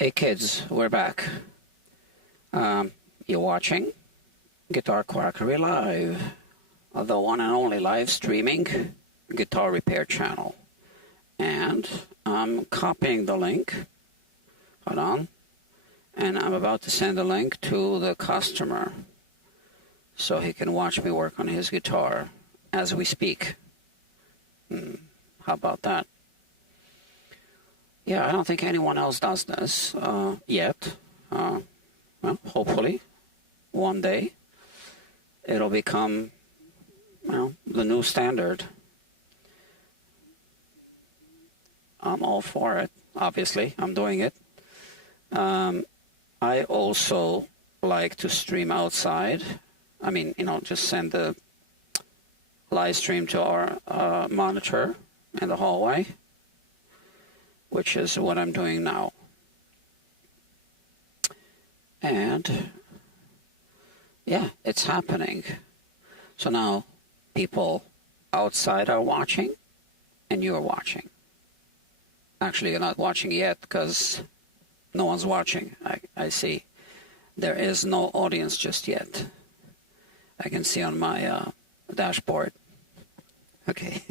Hey kids, we're back. You're watching Guitar Quackery Live, the one and only live streaming guitar repair channel. And I'm copying the link. Hold on. And I'm about to send the link to the customer so he can watch me work on his guitar as we speak. How about that? Yeah, I don't think anyone else does this yet. Well, hopefully, one day, it'll become, the new standard. I'm all for it. Obviously, I'm doing it. I also like to stream outside. I mean, just send the live stream to our monitor in the hallway, which is what I'm doing now. And yeah, it's happening. So now people outside are watching and you're watching. Actually, you're not watching yet because no one's watching. I see. There is no audience just yet. I can see on my dashboard. Okay.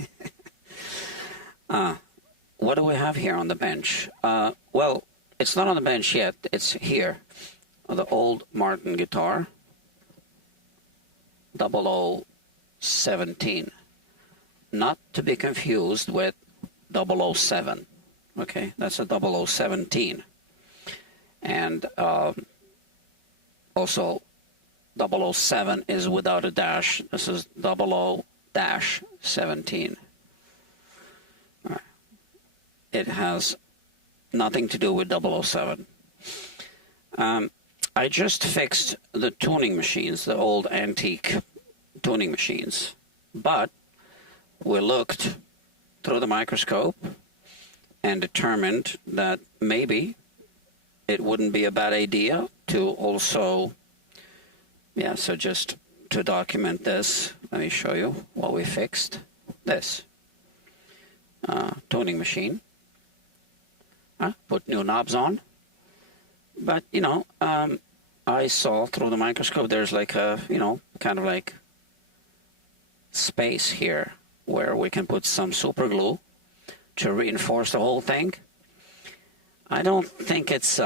What do we have here on the bench? Well, it's not on the bench yet. It's here. The old Martin guitar. 0017. Not to be confused with 007. Okay, that's a 0017. And also 007 is without a dash. This is 00-17. It has nothing to do with 007. I just fixed the tuning machines, the old antique tuning machines. But we looked through the microscope and determined that maybe it wouldn't be a bad idea to also, so just to document this, let me show you what we fixed. This tuning machine. Put new knobs on. But, I saw through the microscope there's like a, kind of like space here where we can put some super glue to reinforce the whole thing. I don't think it's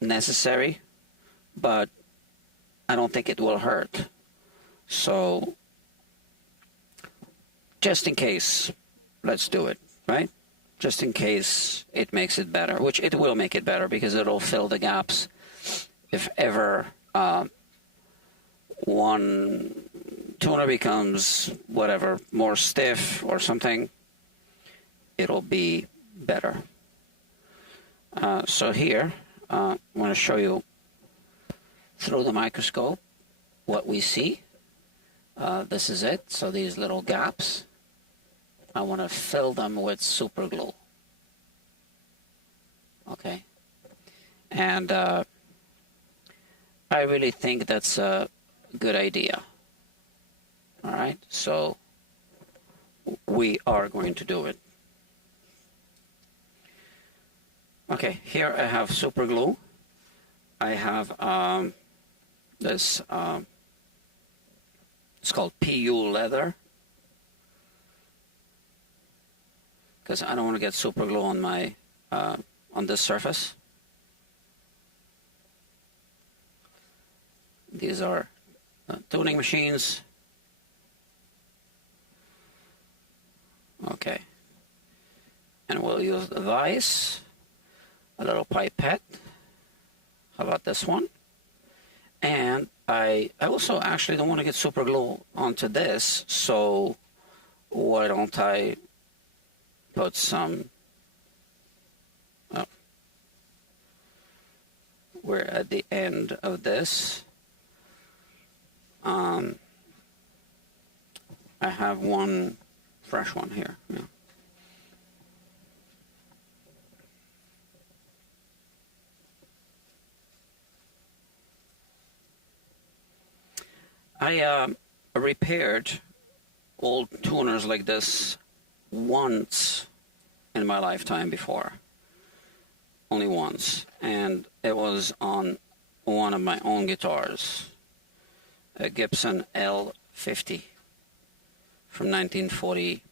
necessary, but I don't think it will hurt. So, just in case, let's do it, right? Just in case it makes it better, which it will make it better because it'll fill the gaps. If ever one tuner becomes, more stiff or something, it'll be better. So here, I want to show you through the microscope what we see. This is it. So these little gaps, I want to fill them with super glue. Okay. And I really think that's a good idea. All right. So we are going to do it. Okay. Here I have super glue. I have this, it's called PU leather. Because I don't want to get super glue on my on this surface. These are tuning machines. Okay, and we'll use the vise, a little pipette. How about this one? And I also actually don't want to get super glue onto this, so why don't I put some, we're at the end of this. I have one fresh one here. Yeah. I repaired old tuners like this once in my lifetime before. Only once. And it was on one of my own guitars, a Gibson L50 from 1940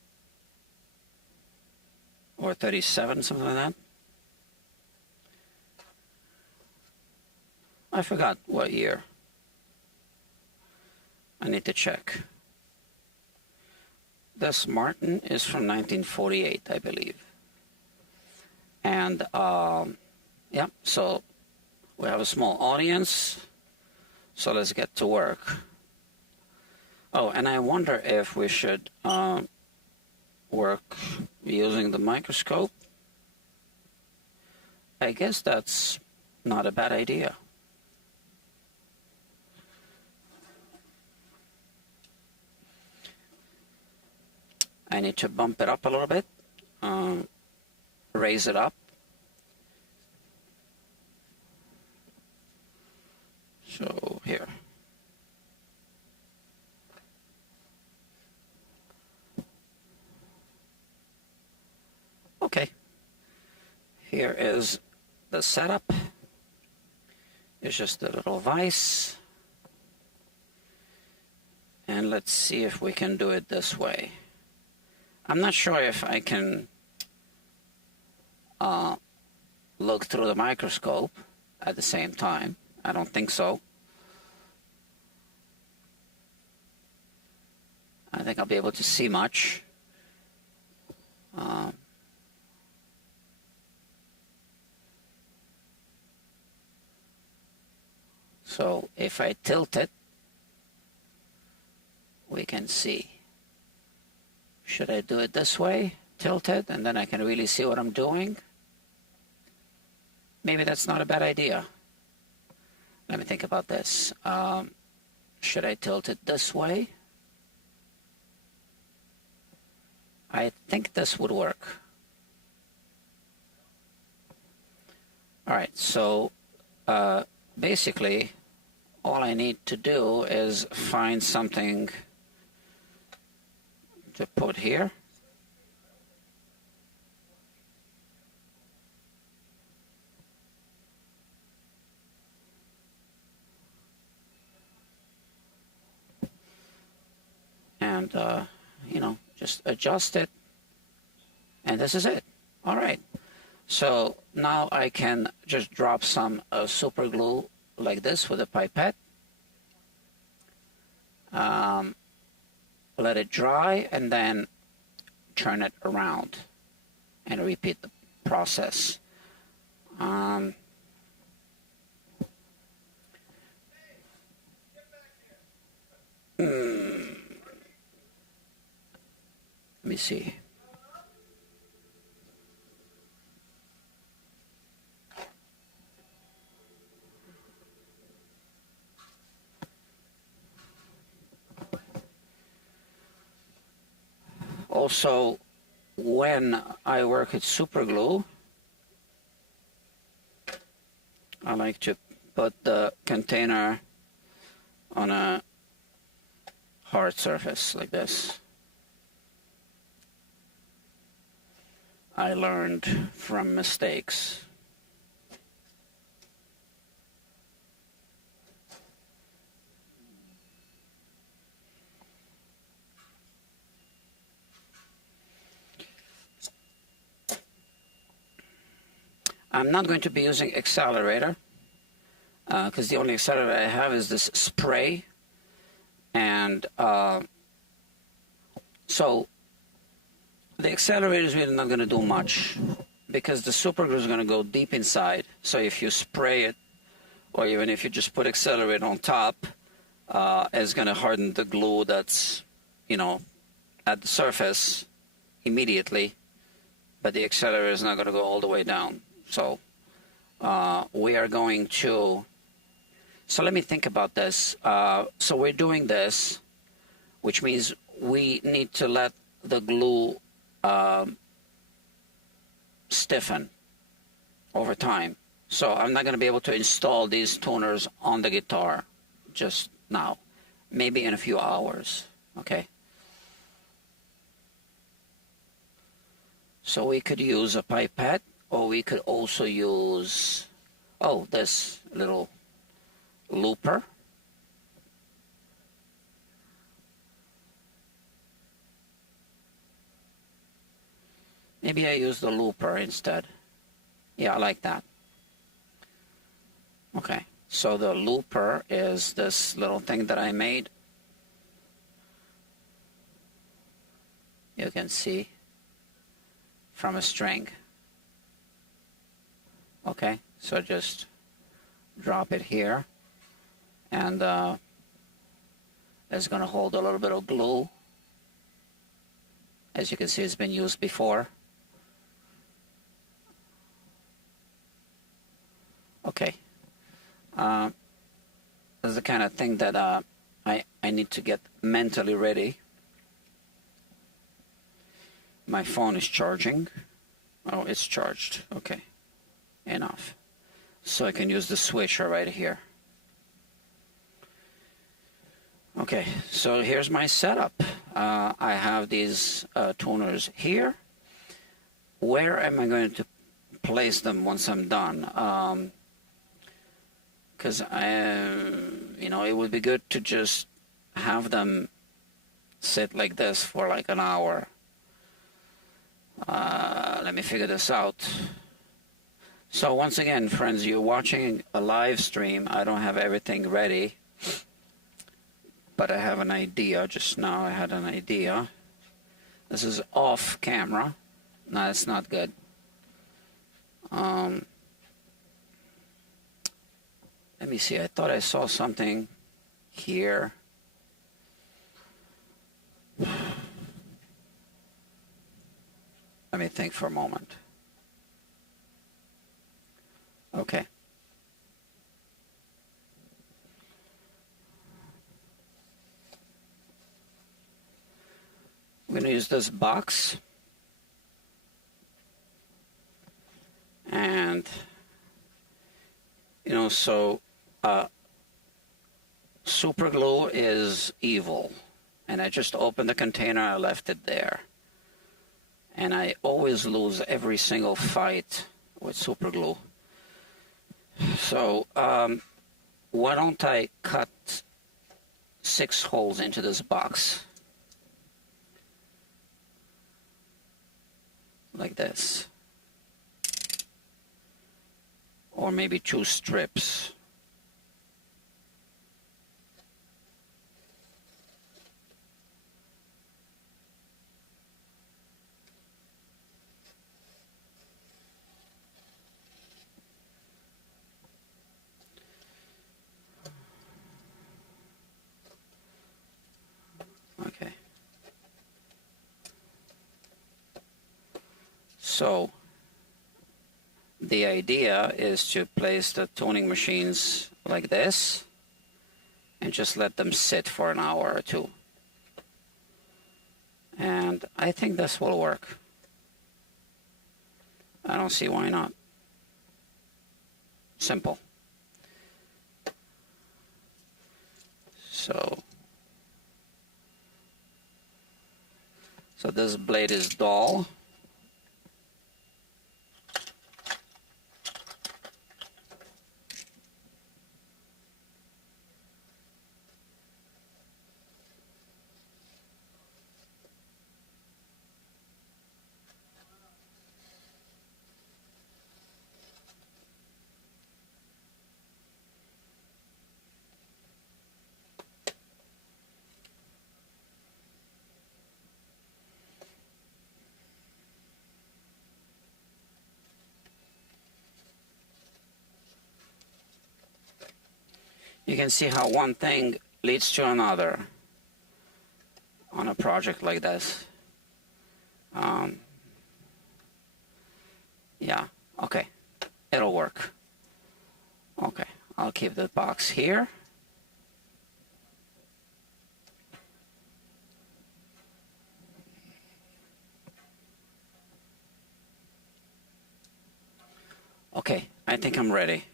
or 37, something like that. I forgot what year. I need to check. This Martin is from 1948, I believe. And yeah, so we have a small audience, so let's get to work. Oh, and I wonder if we should work using the microscope. I guess that's not a bad idea. I need to bump it up a little bit, raise it up. So here. Okay. Here is the setup. It's just a little vise. And let's see if we can do it this way. I'm not sure if I can look through the microscope at the same time. I don't think so. I think I'll be able to see much. So if I tilt it, we can see. Should I do it this way, tilt it, and then I can really see what I'm doing? Maybe that's not a bad idea. Let me think about this. Should I tilt it this way? I think this would work. All right, so basically all I need to do is find something to put here. And, you know, just adjust it. And this is it. All right. So now I can just drop some super glue like this with a pipette. Let it dry and then turn it around and repeat the process. Let me see. Also, when I work with super glue, I like to put the container on a hard surface like this. I learned from mistakes. I'm not going to be using accelerator because the only accelerator I have is this spray, and so the accelerator is really not going to do much because the super glue is going to go deep inside. So if you spray it, or even if you just put accelerator on top, it's going to harden the glue that's, you know, at the surface immediately, but the accelerator is not going to go all the way down. So we are going to, so let me think about this. So we're doing this, which means we need to let the glue stiffen over time. So I'm not going to be able to install these toners on the guitar just now, maybe in a few hours, okay? So we could use a pipette, or we could also use, oh, this little looper. Maybe I use the looper instead. Yeah, I like that. Okay, so the looper is this little thing that I made. You can see from a string. Okay, so just drop it here, and it's going to hold a little bit of glue. As you can see, it's been used before. Okay, this is the kind of thing that I need to get mentally ready. My phone is charging. Oh, it's charged. Okay, enough. So I can use the switcher right here. Okay, so here's my setup. I have these tuners here. Where am I going to place them once I'm done? Because it would be good to just have them sit like this for like an hour. Let me figure this out. So once again, friends, you're watching a live stream. I don't have everything ready, but I have an idea. Just now I had an idea. This is off camera. No, it's not good. Let me see. I thought I saw something here. Let me think for a moment. Okay. I'm going to use this box. And, so super glue is evil. And I just opened the container, I left it there. And I always lose every single fight with super glue. So why don't I cut 6 holes into this box like this, or maybe 2 strips. Okay. So the idea is to place the tuning machines like this and just let them sit for an hour or 2. And I think this will work. I don't see why not. Simple. So this blade is dull. You can see how one thing leads to another on a project like this. Yeah, okay, it'll work. Okay, I'll keep the box here. Okay, I think I'm ready.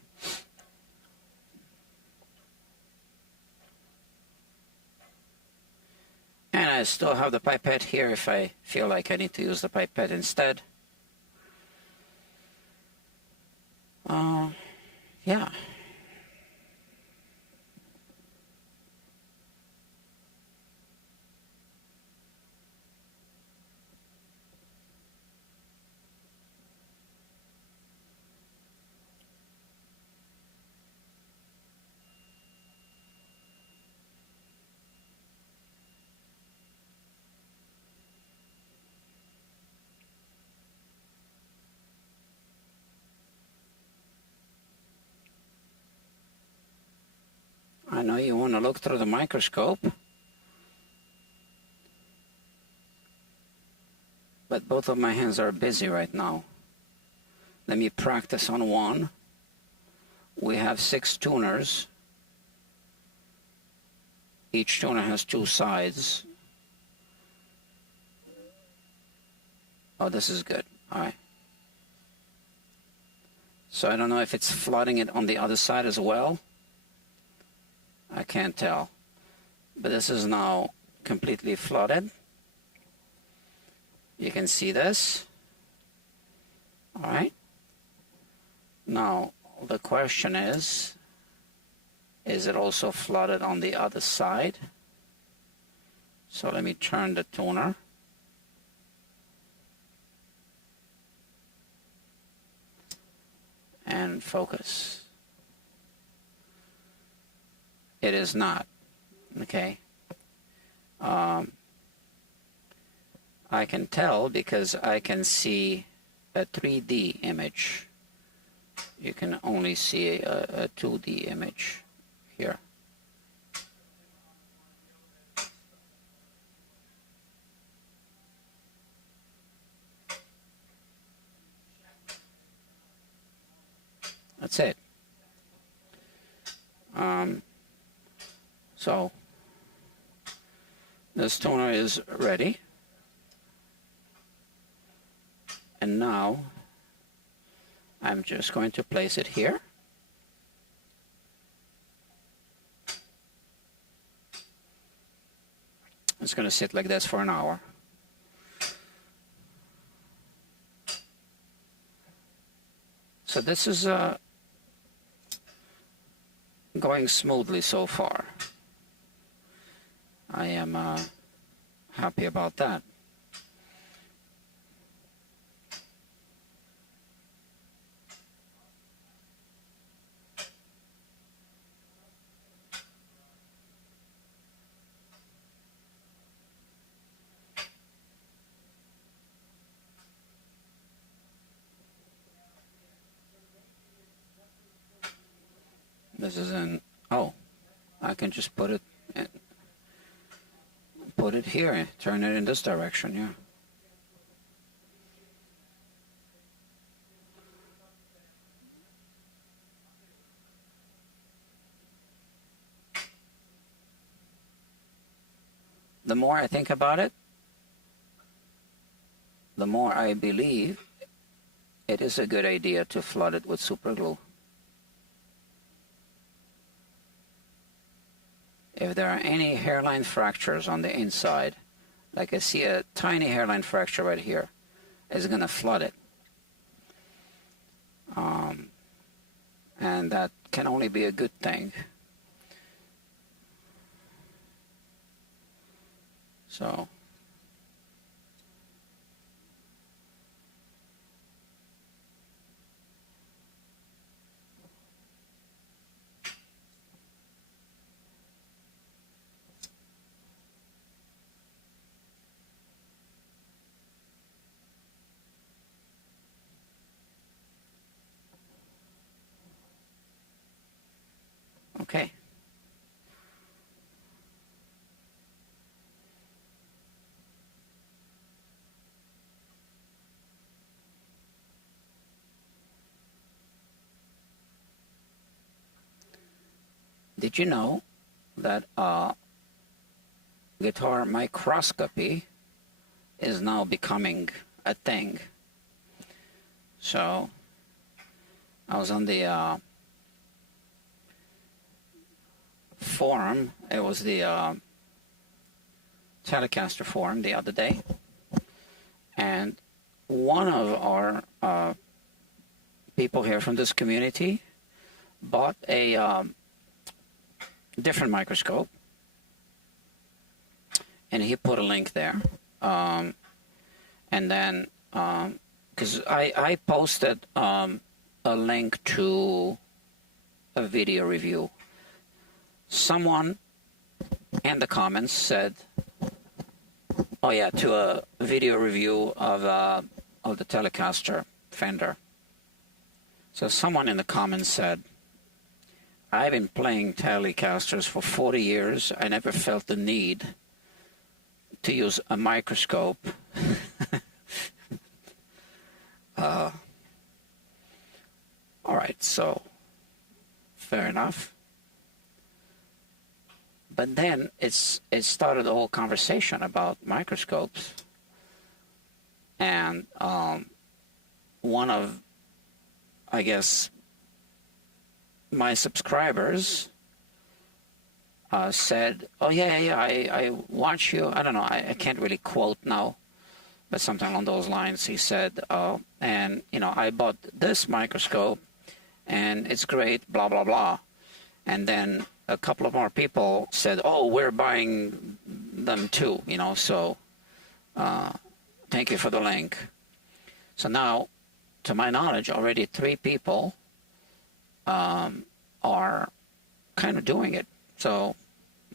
And I still have the pipette here if I feel like I need to use the pipette instead. Yeah. I know you want to look through the microscope, but both of my hands are busy right now. Let me practice on one. We have 6 tuners. Each tuner has 2 sides. Oh, this is good. All right. So I don't know if it's flooding it on the other side as well. I can't tell. But this is now completely flooded. You can see this. All right. Now, the question is it also flooded on the other side? So let me turn the tuner. And focus. It is not. Okay. I can tell because I can see a 3D image. You can only see a 2D image here. That's it. So this toner is ready. And now I'm just going to place it here. It's going to sit like this for an hour. So this is going smoothly so far. I am happy about that. This is in, oh, I can just put it here, turn it in this direction, yeah. The more I think about it, the more I believe it is a good idea to flood it with super glue. If there are any hairline fractures on the inside, like I see a tiny hairline fracture right here, it's going to flood it. And that can only be a good thing. So okay. Did you know that guitar microscopy is now becoming a thing? So I was on the forum. It was the Telecaster forum the other day, and one of our people here from this community bought a different microscope, and he put a link there. And then, because I posted a link to a video review. Someone in the comments said, "Oh yeah," to a video review of the Telecaster Fender. So someone in the comments said, "I've been playing Telecasters for 40 years. I never felt the need to use a microscope." All right, so fair enough. But then it started a whole conversation about microscopes, and one of, I guess, my subscribers said, "Oh yeah, I watch you." I don't know, I can't really quote now, but something along those lines. He said, "And I bought this microscope, and it's great, blah blah blah." And then a couple of more people said, "Oh, we're buying them too." So thank you for the link. So now, to my knowledge, already 3 people are kind of doing it. So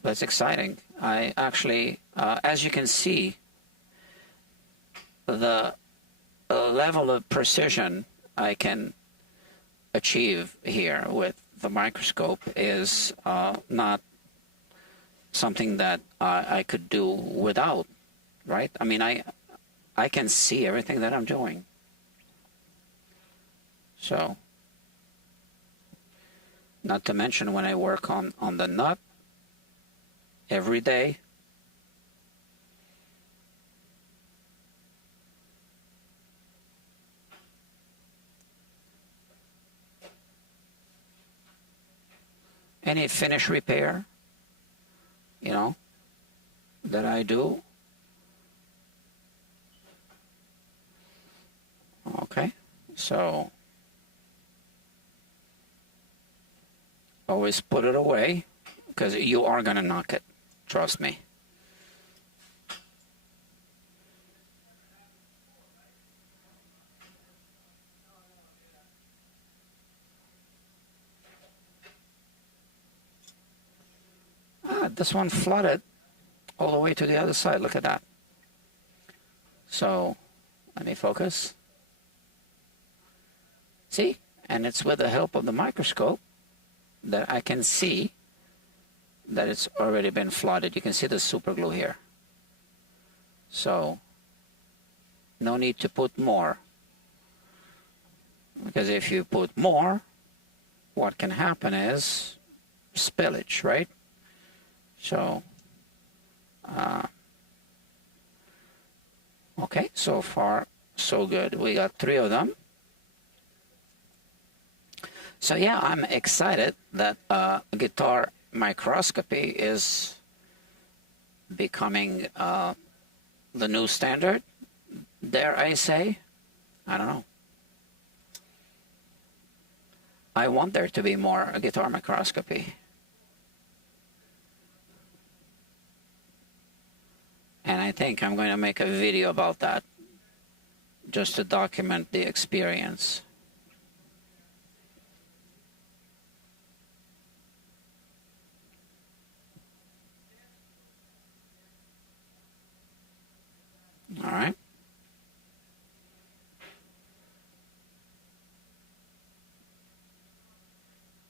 that's exciting. I actually, as you can see, the level of precision I can achieve here with the microscope is not something that I could do without, right? I mean, I can see everything that I'm doing. So, not to mention when I work on the nut every day, any finish repair, that I do. Okay, so always put it away, because you are going to knock it, trust me. This one flooded all the way to the other side. Look at that. So let me focus. See? And it's with the help of the microscope that I can see that it's already been flooded. You can see the super glue here. So no need to put more, because if you put more, what can happen is spillage, right? So okay, so far so good. We got 3 of them. So yeah, I'm excited that guitar microscopy is becoming the new standard, dare I say. I don't know. I want there to be more guitar microscopy. And I think I'm going to make a video about that, just to document the experience. All right.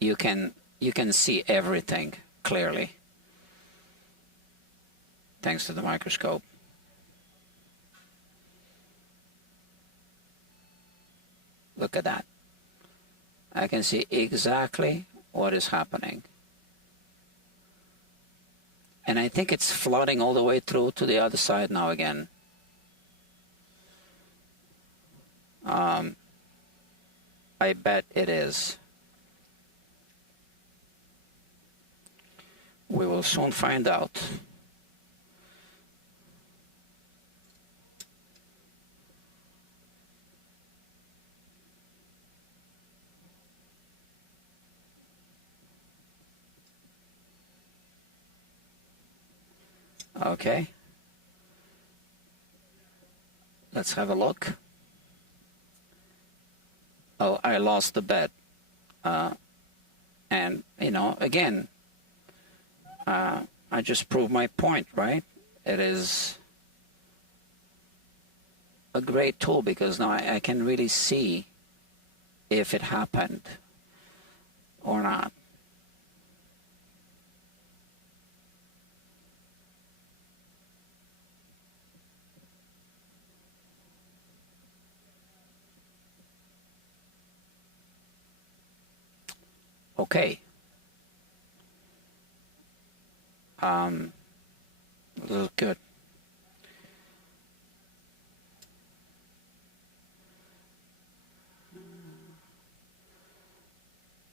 You can see everything clearly, thanks to the microscope. Look at that. I can see exactly what is happening. And I think it's flooding all the way through to the other side now again. I bet it is. We will soon find out. Okay, let's have a look. Oh, I lost the bet. And, again, I just proved my point, right? It is a great tool because now I can really see if it happened or not. Okay. This is good.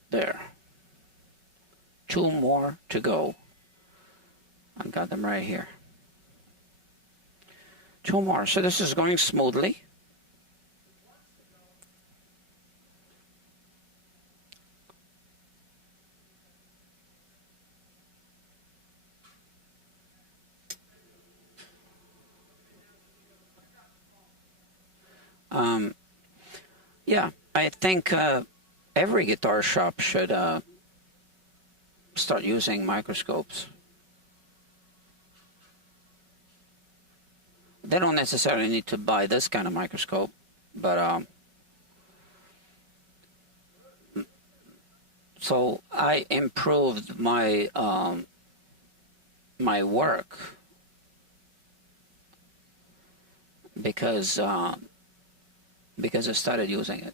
There. 2 more to go. I've got them right here. 2 more. So this is going smoothly. Yeah, I think every guitar shop should start using microscopes. They don't necessarily need to buy this kind of microscope, but so I improved my my work because I started using it.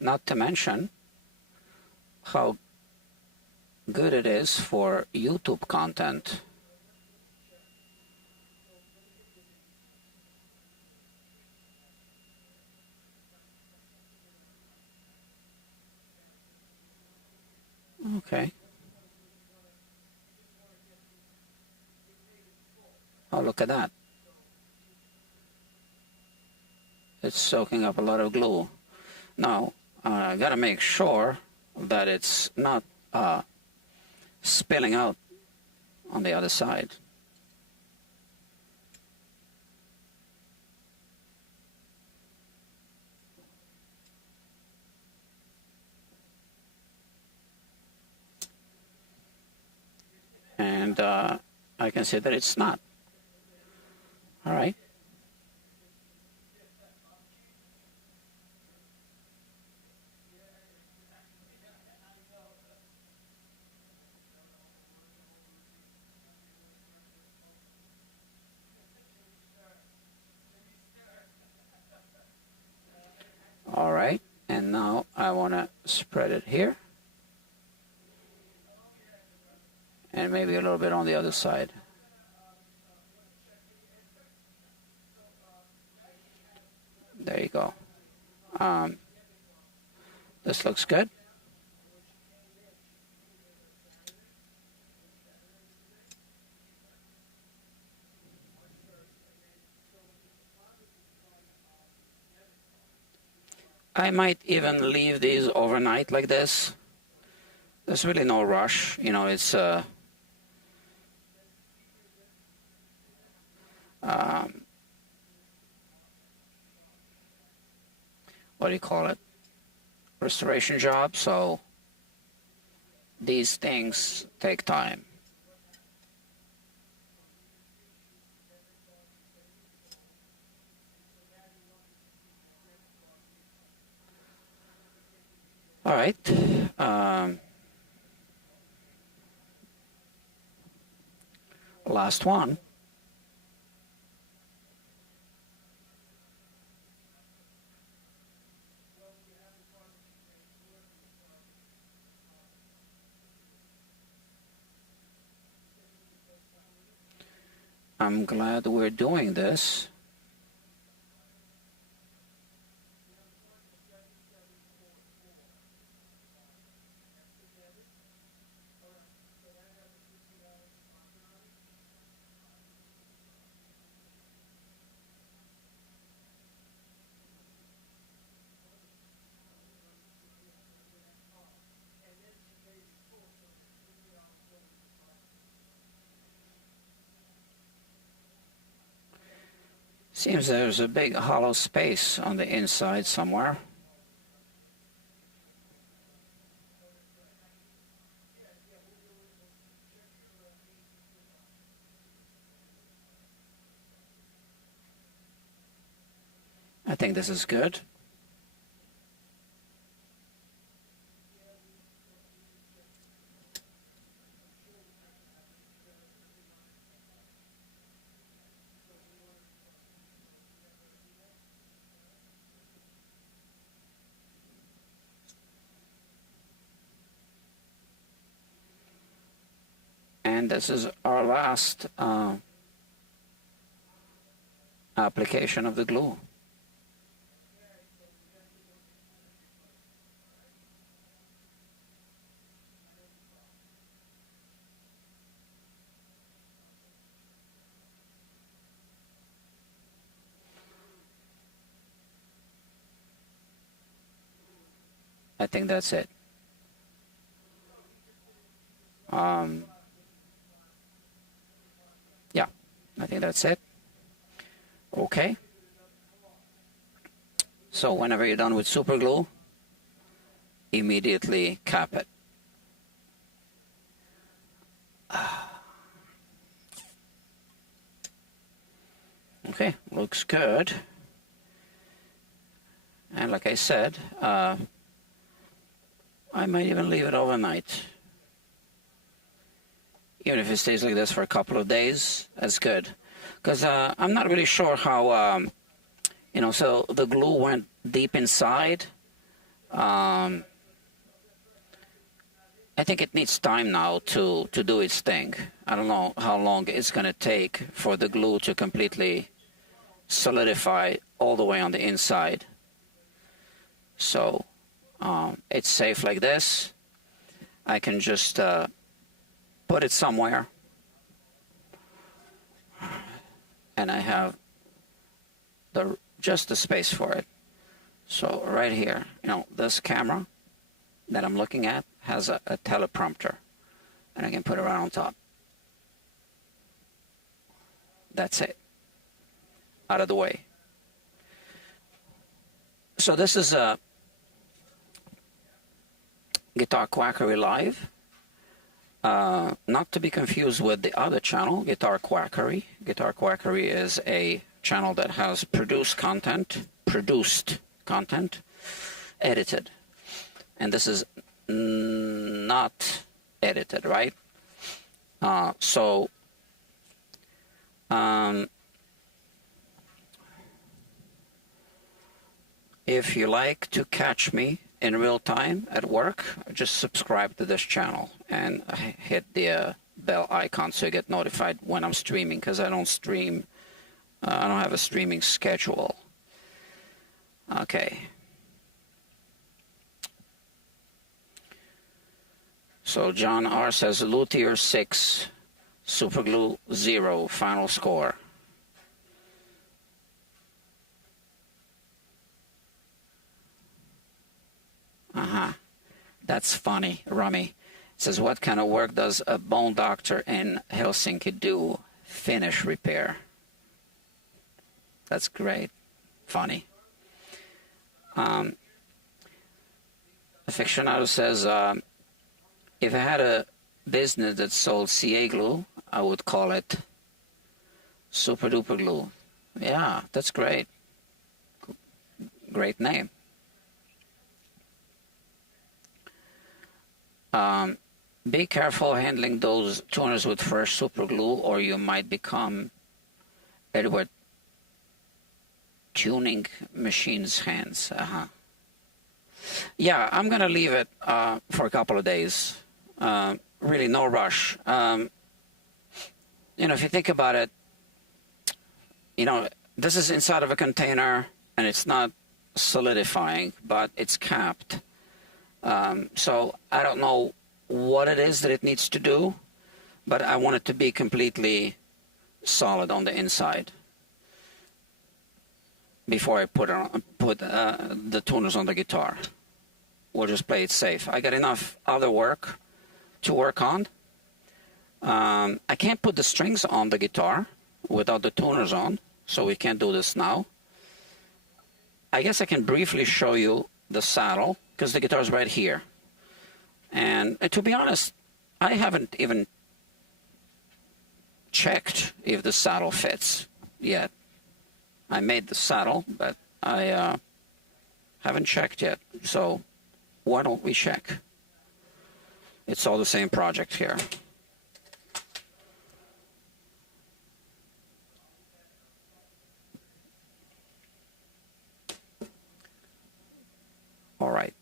Not to mention how good it is for YouTube content. Okay. Oh, look at that. It's soaking up a lot of glue. Now, I gotta make sure that it's not spilling out on the other side. And I can see that it's not. All right. All right. And now I want to spread it here. And maybe a little bit on the other side. There you go. This looks good. I might even leave these overnight like this. There's really no rush. It's what do you call it? Restoration job. So these things take time. All right. Last one. I'm glad we're doing this. Seems there's a big hollow space on the inside somewhere. I think this is good. And this is our last application of the glue. I think that's it. Yeah, I think that's it. Okay. So whenever you're done with super glue, immediately cap it. Okay, looks good. And like I said, I might even leave it overnight. Even if it stays like this for a couple of days, that's good. Because I'm not really sure how, so the glue went deep inside. I think it needs time now to do its thing. I don't know how long it's going to take for the glue to completely solidify all the way on the inside. So it's safe like this. I can just put it somewhere, and I have just the space for it. So right here, this camera that I'm looking at has a teleprompter, and I can put it right on top. That's it. Out of the way. So this is a Guitar Quackery Live. Not to be confused with the other channel, Guitar Quackery. Guitar Quackery is a channel that has produced content, edited. And this is not edited, right? If you like to catch me in real time at work, just subscribe to this channel and hit the bell icon so you get notified when I'm streaming, because I don't stream, I don't have a streaming schedule. Okay. So John R says Luthier 6, Superglue 0, final score. That's funny. Rummy says, what kind of work does a bone doctor in Helsinki do? Finish repair. That's great. Funny. Aficionado says, if I had a business that sold CA glue, I would call it Super Duper Glue. Yeah, that's great. Great name. Be careful handling those tuners with fresh super glue, or you might become Edward tuning machine's hands. Yeah, I'm gonna leave it for a couple of days. Really, no rush. If you think about it, this is inside of a container and it's not solidifying, but it's capped. So I don't know what it is that it needs to do, but I want it to be completely solid on the inside before I put the tuners on the guitar. We'll just play it safe. I got enough other work to work on. I can't put the strings on the guitar without the tuners on, so we can't do this now. I guess I can briefly show you the saddle, because the guitar is right here. And to be honest, I haven't even checked if the saddle fits yet. I made the saddle, but I haven't checked yet. So why don't we check? It's all the same project here. All right.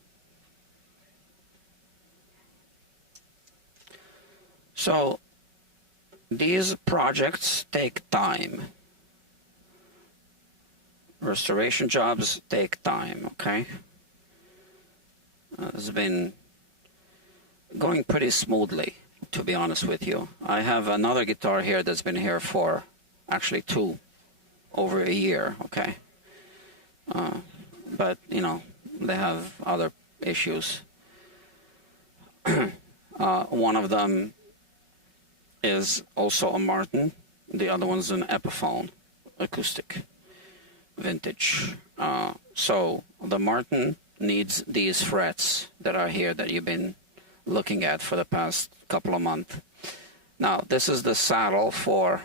So these projects take time. Restoration jobs take time, okay? It's been going pretty smoothly, to be honest with you. I have another guitar here that's been here for actually over a year, okay? But, you know, they have other issues. One of them is also a Martin. The other one's an Epiphone acoustic, vintage. So the Martin needs these frets that are here that you've been looking at for the past couple of months. Now this is the saddle for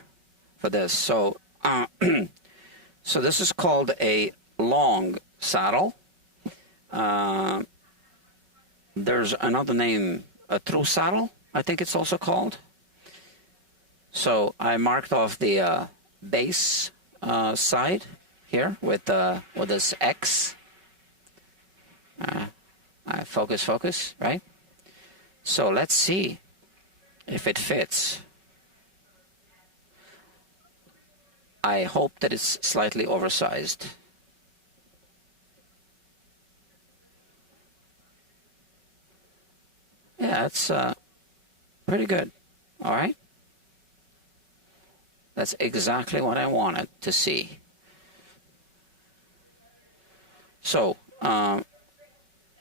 this. So so this is called a long saddle. There's another name, a true saddle, I think it's also called. So I marked off the bass side here with this X. Focus, right? So let's see if it fits. I hope that it's slightly oversized. Yeah, it's pretty good. All right. That's exactly what I wanted to see. So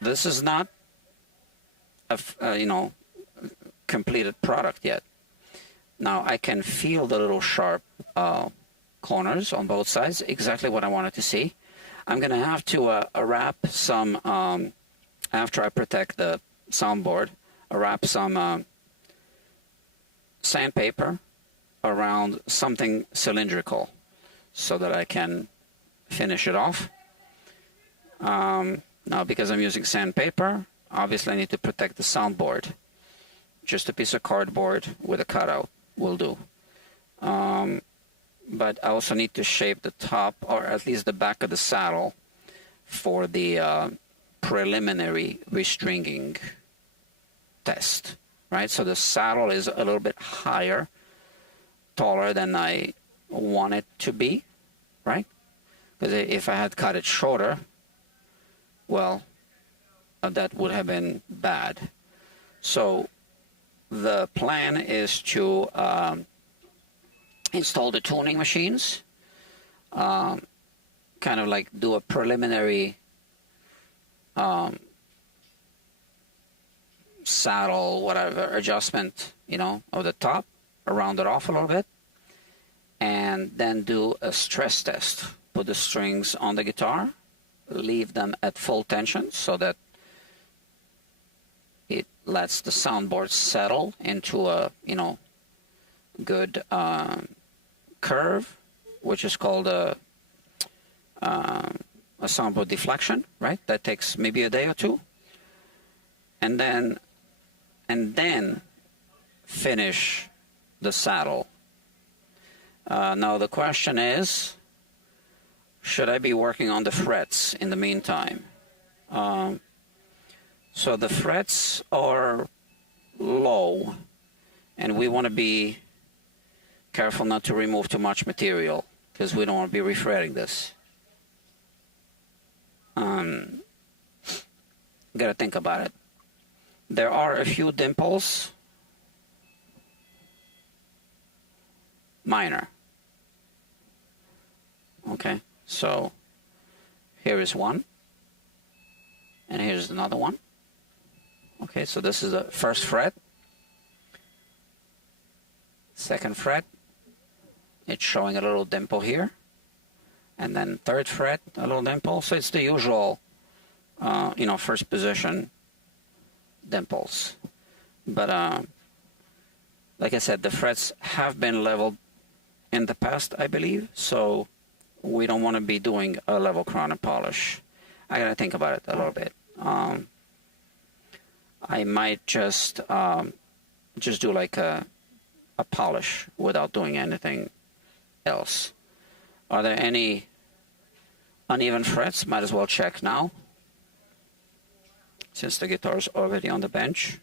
this is not a completed product yet. Now I can feel the little sharp corners on both sides. Exactly what I wanted to see. I'm gonna have to wrap some after I protect the soundboard. Wrap some sandpaper around something cylindrical so that I can finish it off. Now because I'm using sandpaper, obviously I need to protect the soundboard. Just a piece of cardboard with a cutout will do. But I also need to shape the top, or at least the back of the saddle, for the preliminary restringing test, right? So the saddle is a little bit higher, taller than I want it to be, right? Because if I had cut it shorter, well, that would have been bad. So the plan is to install the tuning machines, kind of like do a preliminary saddle, whatever, adjustment, of the top, round it off a little bit, and then do a stress test. Put the strings on the guitar, leave them at full tension so that it lets the soundboard settle into a, good curve, which is called a soundboard deflection, right? That takes maybe a day or two. And then finish the saddle. Now the question is, should I be working on the frets in the meantime? So the frets are low, and we want to be careful not to remove too much material because we don't want to be refretting this. Gotta think about it. There are a few dimples, minor. Okay, so here is one, and here's another one. Okay, so this is the first fret, second fret. It's showing a little dimple here, and then third fret, a little dimple. So it's the usual, first position dimples. But like I said, the frets have been leveled in the past, I believe, so we don't want to be doing a level crown and polish. I gotta think about it a little bit. I might just do like a polish without doing anything else. Are there any uneven frets? Might as well check now, since the guitar's already on the bench.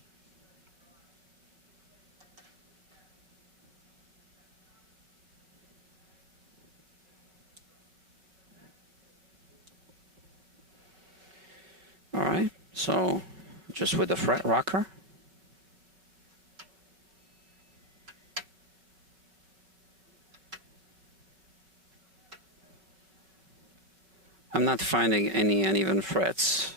All right, so just with the fret rocker. I'm not finding any uneven frets.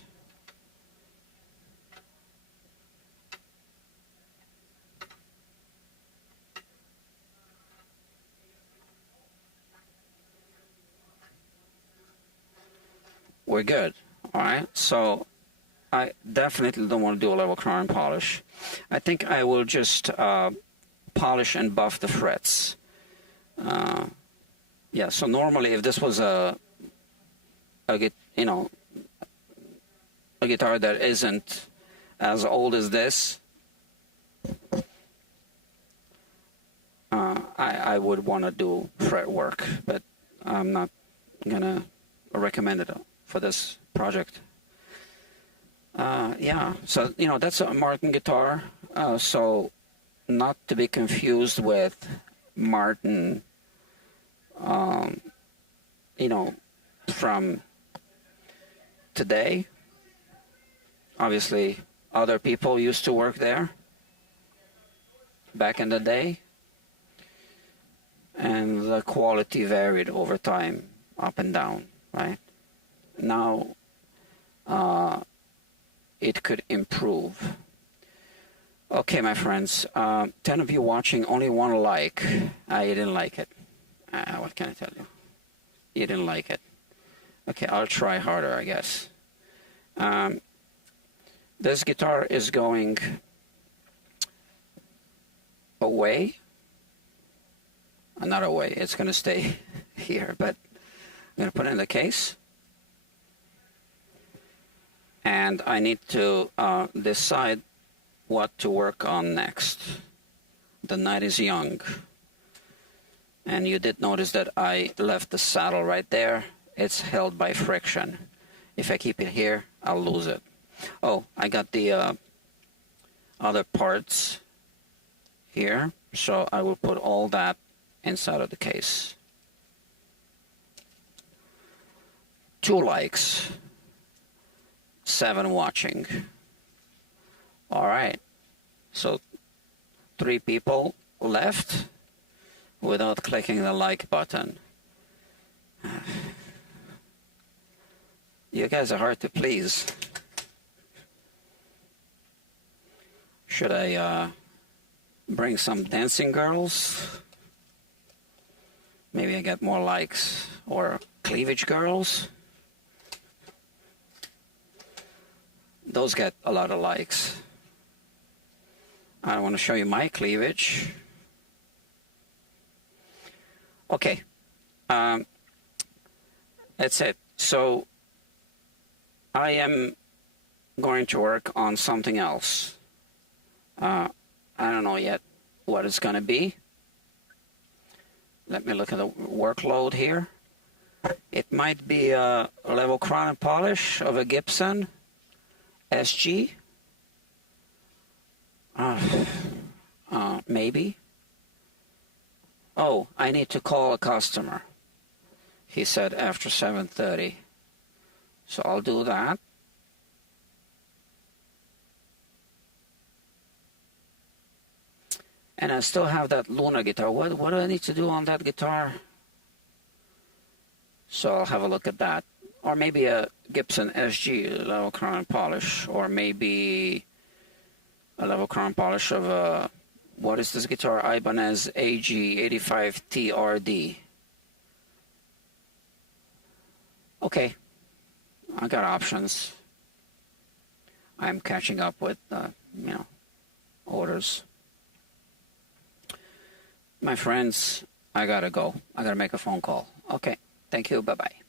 We're good. All right, so I definitely don't want to do a level crown and polish. I think I will just polish and buff the frets. Yeah, so normally if this was a guitar that isn't as old as this, I would want to do fret work, but I'm not gonna recommend it for this project. Yeah, so that's a Martin guitar, so not to be confused with Martin, from today. Obviously, other people used to work there back in the day, and the quality varied over time, up and down, right? Now, it could improve. Okay, my friends, 10 of you watching, only one like. You didn't like it. What can I tell you? You didn't like it. Okay, I'll try harder, I guess. This guitar is going away. Not away, it's going to stay here, but I'm going to put it in the case. And I need to decide what to work on next. The night is young. And you did notice that I left the saddle right there. It's held by friction. If I keep it here, I'll lose it. Oh, I got the other parts here, so I will put all that inside of the case. 2 likes, 7 watching. All right, so 3 people left without clicking the like button. You guys are hard to please. Should I bring some dancing girls? Maybe I get more likes. Or cleavage girls? Those get a lot of likes. I don't want to show you my cleavage. Okay. That's it. So I am going to work on something else. I don't know yet what it's going to be. Let me look at the workload here. It might be a level crown and polish of a Gibson SG. Maybe. Oh, I need to call a customer. He said after 7:30. So I'll do that. And I still have that Luna guitar. What do I need to do on that guitar? So I'll have a look at that. Or maybe a Gibson SG level crown polish. Or maybe a level crown polish of a, what is this guitar? Ibanez AG 85 TRD. Okay, I got options. I'm catching up with, orders. My friends, I gotta go. I gotta make a phone call. Okay, thank you. Bye-bye.